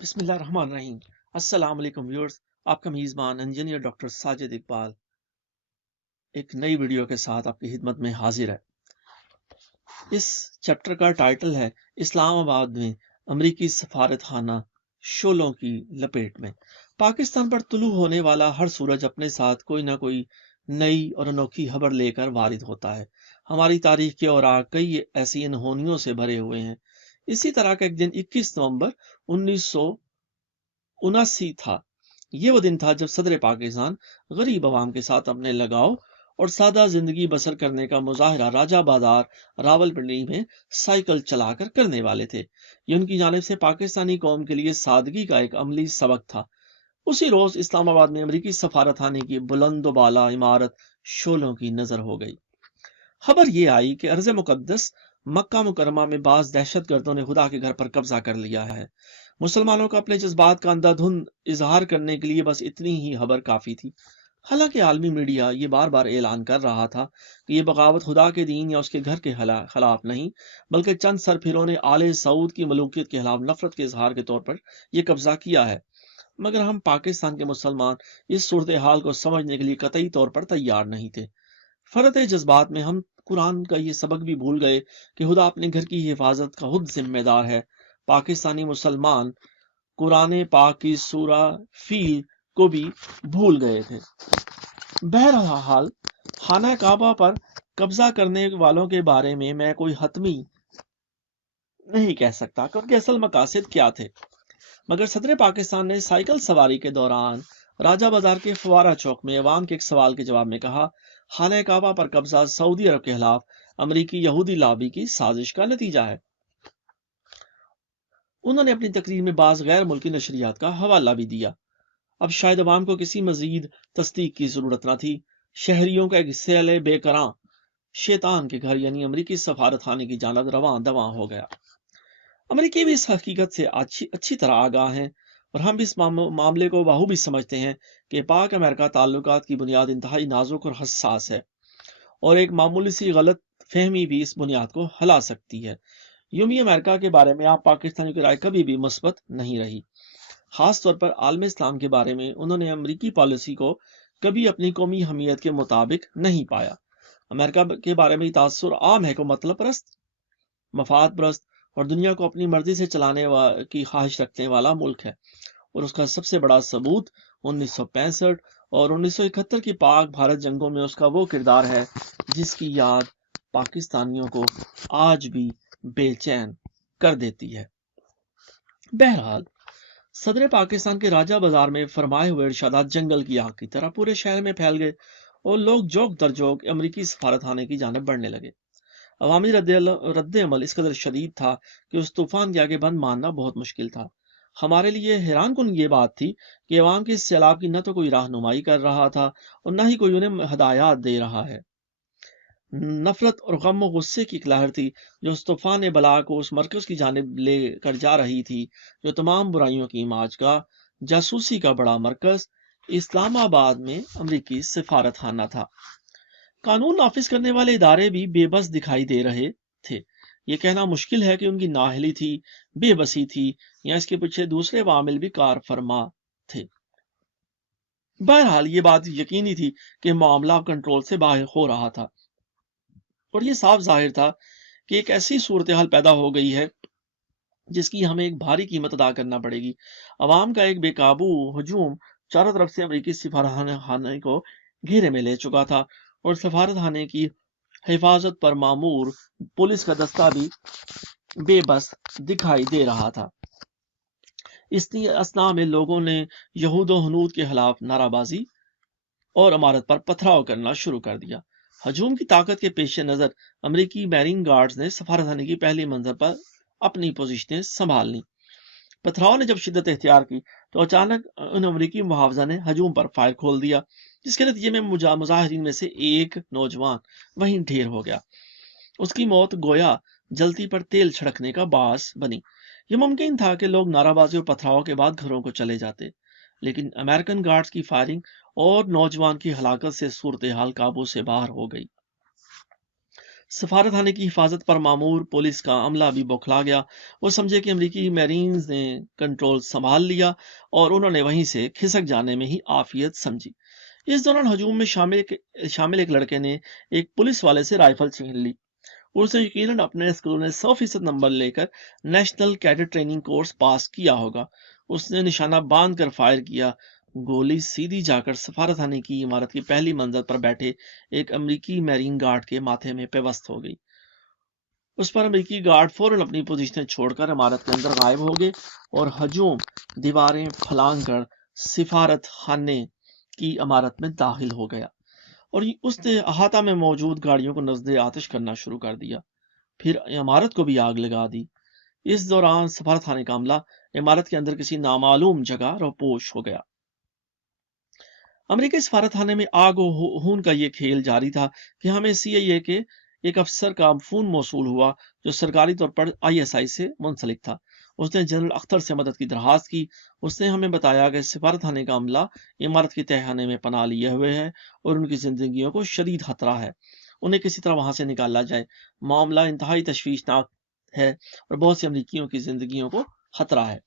بسم اللہ الرحمن الرحیم۔ السلام علیکم ویورز، آپ کا میزبان انجینئر ڈاکٹر ساجد اقبال ایک نئی ویڈیو کے ساتھ آپ کی خدمت میں حاضر ہے۔ اس چیپٹر کا ٹائٹل ہے اسلام آباد میں امریکی سفارت خانہ شعلوں کی لپیٹ میں۔ پاکستان پر طلوع ہونے والا ہر سورج اپنے ساتھ کوئی نہ کوئی نئی اور انوکھی خبر لے کر وارد ہوتا ہے۔ ہماری تاریخ کے اوراق کئی ایسی انہونیوں سے بھرے ہوئے ہیں۔ اسی طرح کا ایک دن 21 نومبر 1979 تھا۔ یہ وہ دن تھا جب صدر پاکستان غریب عوام کے ساتھ اپنے لگاؤ اور سادہ زندگی بسر کرنے کا مظاہرہ راجہ بازار راولپنڈی میں سائیکل چلا کر کرنے والے تھے۔ یہ ان کی جانب سے پاکستانی قوم کے لیے سادگی کا ایک عملی سبق تھا۔ اسی روز اسلام آباد میں امریکی سفارت خانے کی بلند و بالا عمارت شعلوں کی نظر ہو گئی۔ خبر یہ آئی کہ ارض مقدس مکہ مکرمہ میں بعض دہشت گردوں نے خدا کے گھر پر قبضہ کر لیا ہے۔ مسلمانوں کو اپنے جذبات کا اندھا دھند اظہار کرنے کے لیے بس اتنی ہی خبر کافی تھی۔ حالانکہ عالمی میڈیا یہ بار بار اعلان کر رہا تھا کہ یہ بغاوت خدا کے دین یا اس کے گھر کے خلاف نہیں، بلکہ چند سرفروں نے آل سعود کی ملوکیت کے خلاف نفرت کے اظہار کے طور پر یہ قبضہ کیا ہے، مگر ہم پاکستان کے مسلمان اس صورتحال کو سمجھنے کے لیے قطعی طور پر تیار نہیں تھے۔ فرط جذبات میں ہم قرآن کا یہ سبق بھی بھول گئے کہ خدا اپنے گھر کی حفاظت کا خود ذمہ دار ہے۔ پاکستانی مسلمان قرآن پاک کی سورہ فیل کو بھی بھول گئے تھے۔ بہرحال خانہ کعبہ پر قبضہ کرنے والوں کے بارے میں میں کوئی حتمی نہیں کہہ سکتا کہ ان کے اصل مقاصد کیا تھے، مگر صدر پاکستان نے سائیکل سواری کے دوران راجہ بازار کے فوارہ چوک میں عوام کے ایک سوال کے جواب میں کہا، خانہ کعبہ پر قبضہ سعودی عرب کے خلاف امریکی یہودی لابی کی سازش کا نتیجہ ہے۔ انہوں نے اپنی تقریر میں بعض غیر ملکی نشریات کا حوالہ بھی دیا۔ اب شاید عوام کو کسی مزید تصدیق کی ضرورت نہ تھی۔ شہریوں کا ایک سیل بے کراں شیطان کے گھر یعنی امریکی سفارت خانے کی جانب رواں دواں ہو گیا۔ امریکی بھی اس حقیقت سے اچھی طرح آگاہ ہیں، اور ہم بھی اس معاملے کو بخوبی سمجھتے ہیں کہ پاک امریکہ تعلقات کی بنیاد انتہائی نازک اور حساس ہے، اور ایک معمولی سی غلط فہمی بھی اس بنیاد کو ہلا سکتی ہے۔ یومی امریکہ کے بارے میں آپ پاکستانیوں کی رائے کبھی بھی مثبت نہیں رہی۔ خاص طور پر عالم اسلام کے بارے میں انہوں نے امریکی پالیسی کو کبھی اپنی قومی حمیت کے مطابق نہیں پایا۔ امریکہ کے بارے میں تاثر عام ہے کہ مطلب پرست، مفاد پرست اور دنیا کو اپنی مرضی سے چلانے کی خواہش رکھنے والا ملک ہے، اور اس کا سب سے بڑا ثبوت 1965 اور 1971 کی پاک بھارت جنگوں میں اس کا وہ کردار ہے جس کی یاد پاکستانیوں کو آج بھی بے چین کر دیتی ہے۔ بہرحال صدر پاکستان کے راجہ بازار میں فرمائے ہوئے ارشادات جنگل کی آگ کی طرح پورے شہر میں پھیل گئے، اور لوگ جوک در جوک امریکی سفارت خانے کی جانب بڑھنے لگے۔ عوامی رد عمل اس قدر شدید تھا کہ اس طوفان کے آگے بند ماننا بہت مشکل تھا۔ ہمارے لیے حیران کن یہ بات تھی کہ عوام کے اس سیلاب کی نہ تو کوئی رہنمائی کر رہا تھا اور نہ ہی کوئی انہیں ہدایات دے رہا ہے۔ نفرت اور غم و غصے کی ایک لہر تھی جو اس طوفان بلا کو اس مرکز کی جانب لے کر جا رہی تھی جو تمام برائیوں کی ماج کا جاسوسی کا بڑا مرکز اسلام آباد میں امریکی سفارت خانہ تھا۔ قانون نافذ کرنے والے ادارے بھی بے بس دکھائی دے رہے تھے۔ یہ کہنا مشکل ہے کہ ان کی نااہلی تھی، بے بسی تھی، یا اس کے پیچھے دوسرے عوامل بھی کار فرما تھے۔ بہرحال یہ بات یقینی تھی کہ معاملہ کنٹرول سے باہر ہو رہا تھا، اور یہ صاف ظاہر تھا کہ ایک ایسی صورتحال پیدا ہو گئی ہے جس کی ہمیں ایک بھاری قیمت ادا کرنا پڑے گی۔ عوام کا ایک بے قابو ہجوم چاروں طرف سے امریکی سفارت خانے کو گھیرے میں لے چکا تھا، اور سفارت خانے کی حفاظت پر مامور پولیس کا دستہ بھی بے بس دکھائی دے رہا تھا۔ اس اثناء میں لوگوں نے یہود و ہنود کے خلاف نعرہ بازی اور عمارت پر پتھراؤ کرنا شروع کر دیا۔ ہجوم کی طاقت کے پیش نظر امریکی میرین گارڈز نے سفارت خانے کی پہلی منزل پر اپنی پوزیشنیں سنبھال لیں۔ پتھراؤ نے جب شدت اختیار کی تو اچانک ان امریکی محافظہ نے ہجوم پر فائر کھول دیا، جس کے نتیجے میں مظاہرین میں سے ایک نوجوان وہیں ڈھیر ہو گیا۔ اس کی موت گویا جلتی پر تیل چھڑکنے کا باعث بنی۔ یہ ممکن تھا کہ لوگ نعرہ بازی اور پتھراؤ کے بعد گھروں کو چلے جاتے، لیکن امریکن گارڈز کی فائرنگ اور نوجوان کی ہلاکت سے صورتحال قابو سے باہر ہو گئی۔ سفارت خانے کی حفاظت پر معمور پولیس کا عملہ بھی بوکھلا گیا۔ وہ سمجھے کہ امریکی میرینز نے کنٹرول سنبھال لیا اور انہوں نے وہیں سے کھسک جانے میں ہی عافیت سمجھی۔ اس دوران ہجوم میں شامل ایک لڑکے نے ایک پولیس والے سے رائفل چھین لی۔ اس نے یقیناً اپنے اسکول میں 100% نمبر لے کر نیشنل کیڈٹ ٹریننگ کورس پاس کیا ہوگا۔ اس نے نشانہ باندھ کر فائر کیا۔ گولی سیدھی جا کر سفارت خانے کی عمارت کی پہلی منزل پر بیٹھے ایک امریکی میرین گارڈ کے ماتھے میں پیوست ہو گئی۔ اس پر امریکی گارڈ فوراً اپنی پوزیشنیں چھوڑ کر عمارت کے اندر غائب ہو گئے اور ہجوم دیواریں پھلانگ کر سفارت خانے کی عمارت میں داخل ہو گیا اور اس نے احاطہ میں موجود گاڑیوں کو نظر آتش کرنا شروع کر دیا، پھر عمارت کو بھی آگ لگا دی۔ اس دوران سفارت خانے کا عملہ عمارت کے اندر کسی نامعلوم جگہ روپوش ہو گیا۔ امریکی سفارت خانے میں آگ و خون کا یہ کھیل جاری تھا کہ ہمیں CIA کے ایک افسر کا فون موصول ہوا جو سرکاری طور پر ISI سے منسلک تھا۔ اس نے جنرل اختر سے مدد کی درخواست کی۔ اس نے ہمیں بتایا کہ سفارت خانے کا عملہ عمارت کے تہہ خانے میں پناہ لیے ہوئے ہے اور ان کی زندگیوں کو شدید خطرہ ہے، انہیں کسی طرح وہاں سے نکالا جائے۔ معاملہ انتہائی تشویشناک ہے اور بہت سے امریکیوں کی زندگیوں کو خطرہ ہے۔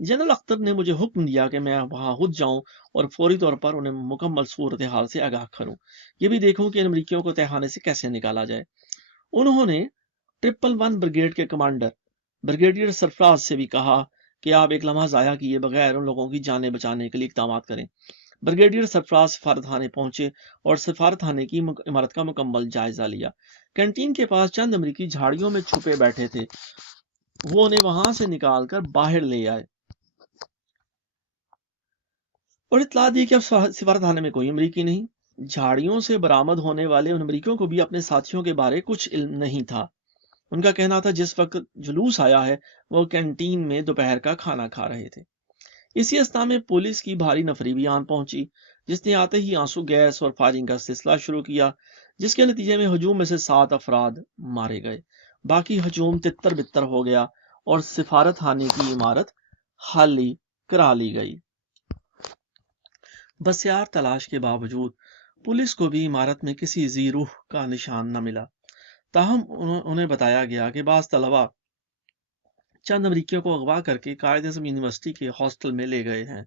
جنرل اختر نے مجھے حکم دیا کہ میں وہاں خود جاؤں اور فوری طور پر انہیں مکمل صورتحال سے آگاہ کروں، یہ بھی دیکھوں کہ ان امریکیوں کو تہہ خانے سے کیسے نکالا جائے۔ انہوں نے 111 بریگیڈ کے کمانڈر بریگیڈیئر سرفراز سے بھی کہا کہ آپ ایک لمحہ ضائع کیے بغیر ان لوگوں کی جانیں بچانے کے لیے اقدامات کریں۔ بریگیڈیئر سرفراز سفارت خانے پہنچے اور سفارت خانے کی عمارت کا مکمل جائزہ لیا۔ کینٹین کے پاس چند امریکی جھاڑیوں میں چھپے بیٹھے تھے، وہ انہیں وہاں سے نکال کر باہر لے آئے اور اطلاع دی کہ اب سفارت خانے میں کوئی امریکی نہیں۔ جھاڑیوں سے برآمد ہونے والے ان امریکیوں کو بھی اپنے ساتھیوں کے بارے کچھ علم نہیں تھا۔ ان کا کہنا تھا جس وقت جلوس آیا ہے وہ کینٹین میں دوپہر کا کھانا کھا رہے تھے۔ اسی اثنا میں پولیس کی بھاری نفری بھی آن پہنچی، جس نے آتے ہی آنسو گیس اور فائرنگ کا سلسلہ شروع کیا، جس کے نتیجے میں ہجوم میں سے 7 افراد مارے گئے۔ باقی ہجوم تتر بتر ہو گیا اور سفارت خانے کی عمارت خالی کرا لی گئی۔ بسیار تلاش کے باوجود پولیس کو بھی عمارت میں کسی ذی روح کا نشان نہ ملا۔ تاہم انہیں بتایا گیا کہ بعض طلباء چند امریکیوں کو اغوا کر کے قائد اعظم یونیورسٹی کے ہاسٹل میں لے گئے ہیں۔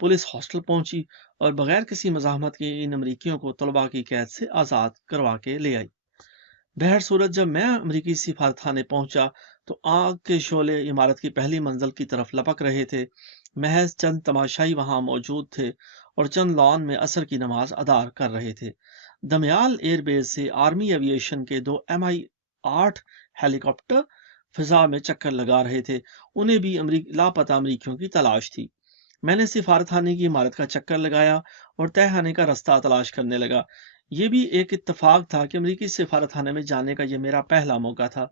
پولیس ہاسٹل پہنچی اور بغیر کسی مزاحمت کے ان امریکیوں کو طلباء کی قید سے آزاد کروا کے لے آئی۔ بہر صورت جب میں امریکی سفارت خانے پہنچا تو آگ کے شعلے عمارت کی پہلی منزل کی طرف لپک رہے تھے۔ محض چند تماشائی وہاں موجود تھے اور چند لان میں عصر کی نماز ادا کر رہے تھے۔ دمیال ایئر بیس سے آرمی ایویشن کے 2 MI-8 ہیلی کاپٹر فضا میں چکر لگا رہے تھے، انہیں بھی لاپتہ امریکیوں کی تلاش تھی۔ میں نے سفارت خانے کی عمارت کا چکر لگایا اور تہہ خانے کا رستہ تلاش کرنے لگا۔ یہ بھی ایک اتفاق تھا کہ امریکی سفارت خانے میں جانے کا یہ میرا پہلا موقع تھا۔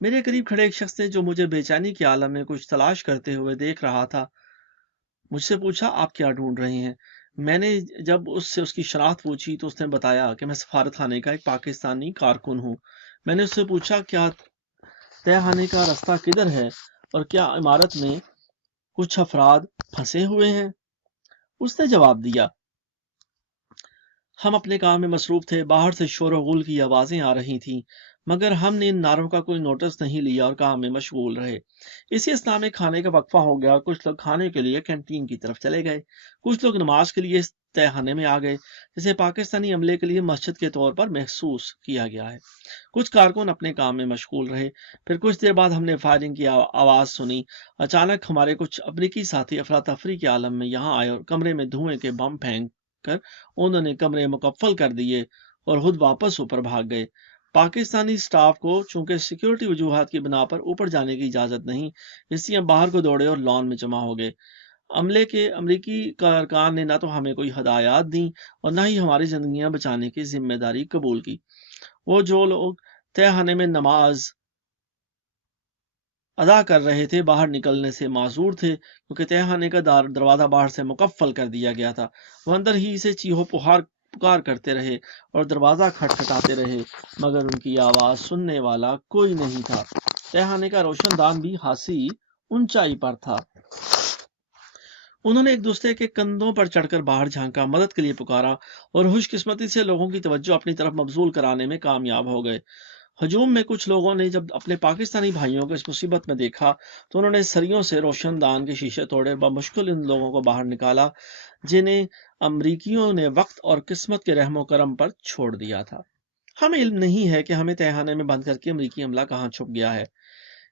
میرے قریب کھڑے ایک شخص نے جو مجھے بے چینی کے عالم میں کچھ تلاش کرتے ہوئے دیکھ رہا تھا مجھ سے پوچھا آپ کیا ڈھونڈ رہے ہیں؟ میں نے جب اس سے اس کی شناخت پوچھی تو اس نے بتایا کہ میں سفارت خانے کا ایک پاکستانی کارکن ہوں۔ میں نے اس سے پوچھا کیا تہہ خانے کا رستہ کدھر ہے اور کیا عمارت میں کچھ افراد پھنسے ہوئے ہیں؟ اس نے جواب دیا ہم اپنے کام میں مصروف تھے، باہر سے شور و غل کی آوازیں آ رہی تھیں، مگر ہم نے ان نعروں کا کوئی نوٹس نہیں لیا اور کام میں مشغول رہے۔ اسی اثنا میں کھانے کا وقفہ ہو گیا، کچھ لوگ کھانے کے لیے کینٹین کی طرف چلے گئے، کچھ لوگ نماز کے لیے تہہ خانے میں آ گئے، جسے پاکستانی عملے کے لیے مسجد کے طور پر محسوس کیا گیا ہے۔ کچھ کارکن اپنے کام میں مشغول رہے، پھر کچھ دیر بعد ہم نے فائرنگ کی آواز سنی۔ اچانک ہمارے کچھ امریکی ساتھی افراتفری کے عالم میں یہاں آئے اور کمرے میں دھوئیں کے بم پھینک کر انہوں نے کمرے مکفل کر دیے اور خود واپس اوپر بھاگ گئے۔ پاکستانی سٹاف کو چونکہ سیکیورٹی وجوہات کی بنا پر اوپر جانے کی اجازت نہیں، اس لیے ہم باہر کو دوڑے اور لان میں جمع ہو گئے۔ عملے کے امریکی کارکن نے نہ تو ہمیں کوئی ہدایات دیں اور نہ ہی ہماری زندگیاں بچانے کی ذمہ داری قبول کی۔ وہ جو لوگ تہہ خانے میں نماز ادا کر رہے تھے باہر نکلنے سے معذور تھے، کیونکہ تہہ خانے کا دروازہ باہر سے مقفل کر دیا گیا تھا۔ وہ اندر ہی سے چیخو پکار کرتے رہے اور دروازہ کھٹکھٹاتے رہے، مگر ان کی آواز سننے والا کوئی نہیں تھا۔ تہہ خانے کا روشن دان بھی خاصی اونچائی پر تھا۔ انہوں نے ایک دوسرے کے کندھوں پر چڑھ کر باہر جھانکا، مدد کے لیے پکارا اور خوش قسمتی سے لوگوں کی توجہ اپنی طرف مبذول کرانے میں کامیاب ہو گئے۔ ہجوم میں کچھ لوگوں نے جب اپنے پاکستانی بھائیوں کو اس مصیبت میں دیکھا تو انہوں نے سریوں سے روشن دان کے شیشے توڑے، بمشکل ان لوگوں کو باہر نکالا جنہیں امریکیوں نے وقت اور قسمت کے رحم و کرم پر چھوڑ دیا تھا۔ ہمیں علم نہیں ہے کہ ہمیں تہخانے میں بند کر کے امریکی عملہ کہاں چھپ گیا ہے۔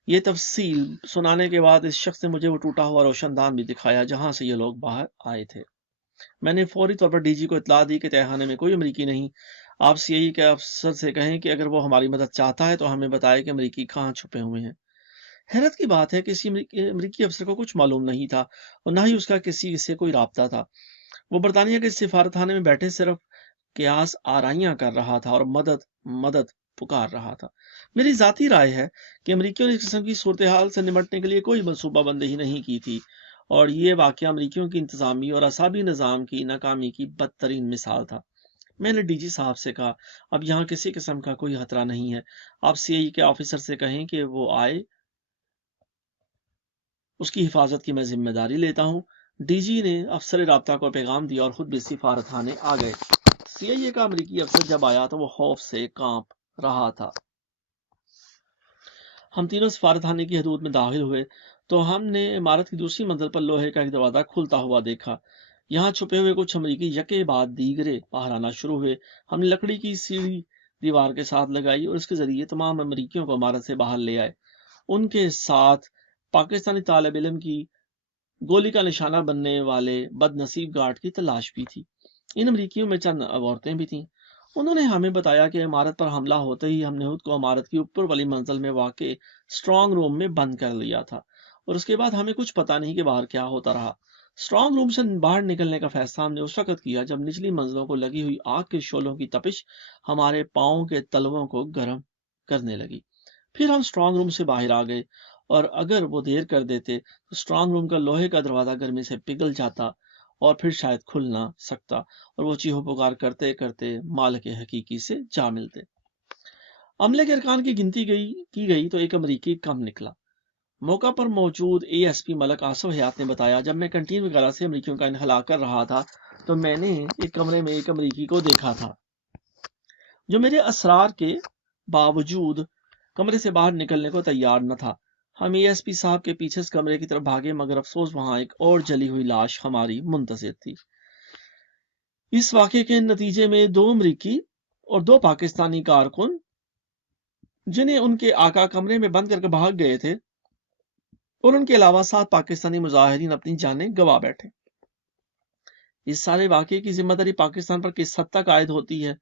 یہ تفصیل سنانے کے بعد اس شخص نے مجھے وہ ٹوٹا ہوا روشن دان بھی دکھایا جہاں سے یہ لوگ باہر آئے تھے۔ میں نے فوری طور پر ڈی جی کو اطلاع دی کہ تہخانے میں کوئی امریکی نہیں۔ آپ سی آئی کے افسر سے کہیں کہ اگر وہ ہماری مدد چاہتا ہے تو ہمیں بتائے کہ امریکی کہاں چھپے ہوئے ہیں۔ حیرت کی بات ہے کہ کسی امریکی افسر کو کچھ معلوم نہیں تھا اور نہ ہی اس کا کسی سے کوئی رابطہ تھا۔ وہ برطانیہ کے سفارتخانے میں بیٹھے صرف قیاس آرائیاں کر رہا تھا اور مدد پکار رہا تھا۔ میری ذاتی رائے ہے کہ امریکیوں نے اس قسم کی صورتحال سے نمٹنے کے لیے کوئی منصوبہ بندی ہی نہیں کی تھی اور یہ واقعہ امریکیوں کی انتظامی اور اعصابی نظام کی ناکامی کی بدترین مثال تھا۔ میں نے ڈی جی صاحب سے کہا، اب یہاں کسی قسم کا کوئی خطرہ نہیں ہے، آپ سی آئی کے آفیسر سے کہیں کہ وہ آئے، اس کی حفاظت کی میں ذمہ داری لیتا ہوں۔ ڈی جی نے افسر رابطہ کو پیغام دیا اور خود بھی سفارت خانے آ گئے۔ سی آئی اے کا امریکی افسر جب آیا تو وہ خوف سے کانپ رہا تھا۔ ہم تینوں سفارت خانے کی حدود میں داخل ہوئے تو ہم نے عمارت کی دوسری منزل پر لوہے کا ایک دروازہ کھلتا ہوا دیکھا۔ یہاں چھپے ہوئے کچھ امریکی یکے بعد دیگرے باہر آنا شروع ہوئے۔ ہم نے لکڑی کی سیڑھی دیوار کے ساتھ لگائی اور اس کے ذریعے تمام امریکیوں کو عمارت سے باہر لے آئے۔ ان کے ساتھ پاکستانی طالب علم کی گولی کا نشانہ بننے والے بد نصیب گارڈ کی تلاش بھی تھی۔ ان امریکیوں میں چند عورتیں بھی تھیں۔ انہوں نے ہمیں بتایا کہ عمارت پر حملہ ہوتے ہی ہم نے خود کو عمارت کی اوپر والی منزل میں واقع اسٹرانگ روم میں بند کر لیا تھا اور اس کے بعد ہمیں کچھ پتہ نہیں کہ باہر کیا ہوتا رہا۔ اسٹرانگ روم سے باہر نکلنے کا فیصلہ ہم نے اس وقت کیا جب نچلی منزلوں کو لگی ہوئی آگ کے شعلوں کی تپش ہمارے پاؤں کے تلووں کو گرم کرنے لگی۔ پھر ہم اسٹرانگ روم سے باہر آ گئے اور اگر وہ دیر کر دیتے تو اسٹرانگ روم کا لوہے کا دروازہ گرمی سے پگھل جاتا اور پھر شاید کھل نہ سکتا اور وہ چیخو پکار کرتے کرتے مالک حقیقی سے جا ملتے۔ عملے کے ارکان کی گنتی کی گئی تو ایک امریکی کم نکلا۔ موقع پر موجود اے ایس پی ملک آصف حیات نے بتایا، جب میں کنٹین وغیرہ سے امریکیوں کا انخلا کر رہا تھا تو میں نے ایک کمرے میں ایک امریکی کو دیکھا تھا جو میرے اصرار کے باوجود کمرے سے باہر نکلنے کو تیار نہ تھا۔ ہم اے ایس پی صاحب کے پیچھے اس کمرے کی طرف بھاگے مگر افسوس وہاں ایک اور جلی ہوئی لاش ہماری منتظر تھی۔ اس واقعے کے نتیجے میں 2 امریکی اور 2 پاکستانی کارکن جنہیں ان کے آقا کمرے میں بند کر کے بھاگ گئے تھے اور ان کے علاوہ 7 پاکستانی مظاہرین اپنی جانیں گنوا بیٹھے۔ اس سارے واقعے کی ذمہ داری پاکستان پر کس حد تک عائد ہوتی ہے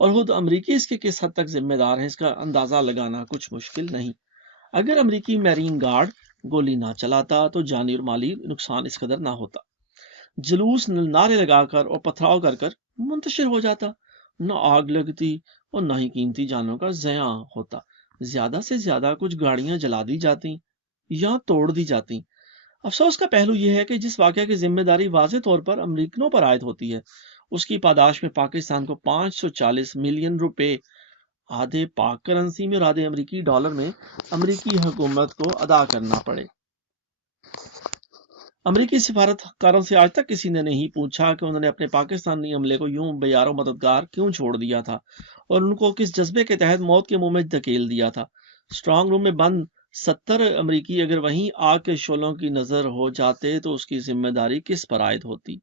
اور خود امریکی اس کے کس حد تک ذمہ دار ہیں، اس کا اندازہ لگانا کچھ مشکل نہیں۔ اگر امریکی میرین گارڈ گولی نہ چلاتا تو جانی اور مالی نقصان اس قدر نہ ہوتا۔ جلوس نعرے لگا کر اور پتھراؤ کر کر منتشر ہو جاتا، نہ آگ لگتی اور نہ ہی قیمتی جانوں کا ضیاع ہوتا۔ زیادہ سے زیادہ کچھ گاڑیاں جلا دی جاتی یا توڑ دی جاتی۔ افسوس کا پہلو یہ ہے کہ جس واقعہ کی ذمہ داری واضح طور پر امریکنوں پر عائد ہوتی ہے اس کی پاداش میں پاکستان کو 540 ملین روپے، آدھے پاک کرنسی میں اور آدھے امریکی ڈالر میں امریکی حکومت کو ادا کرنا پڑے۔ امریکی سفارتکاروں سے آج تک کسی نے نہیں پوچھا کہ انہوں نے اپنے پاکستانی عملے کو یوں بے یار و مددگار کیوں چھوڑ دیا تھا اور ان کو کس جذبے کے تحت موت کے منہ میں دھکیل دیا تھا۔ اسٹرانگ روم میں بند 70 امریکی اگر وہیں آگ کے شعلوں کی نظر ہو جاتے تو اس کی ذمہ داری کس پر عائد ہوتی؟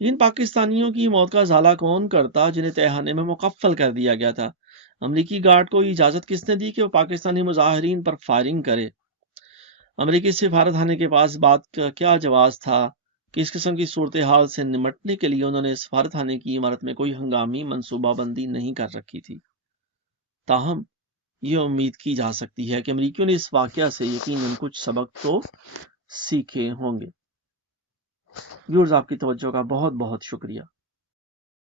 ان پاکستانیوں کی موت کا ازالہ کون کرتا جنہیں تہخانے میں مقفل کر دیا گیا تھا؟ امریکی گارڈ کو اجازت کس نے دی کہ وہ پاکستانی مظاہرین پر فائرنگ کرے؟ امریکی سفارت خانے کے پاس بات کا کیا جواز تھا کہ اس قسم کی صورتحال سے نمٹنے کے لیے انہوں نے سفارت خانے کی عمارت میں کوئی ہنگامی منصوبہ بندی نہیں کر رکھی تھی؟ تاہم یہ امید کی جا سکتی ہے کہ امریکیوں نے اس واقعہ سے یقیناً کچھ سبق تو سیکھے ہوں گے۔ ویورز، آپ کی توجہ کا بہت بہت شکریہ۔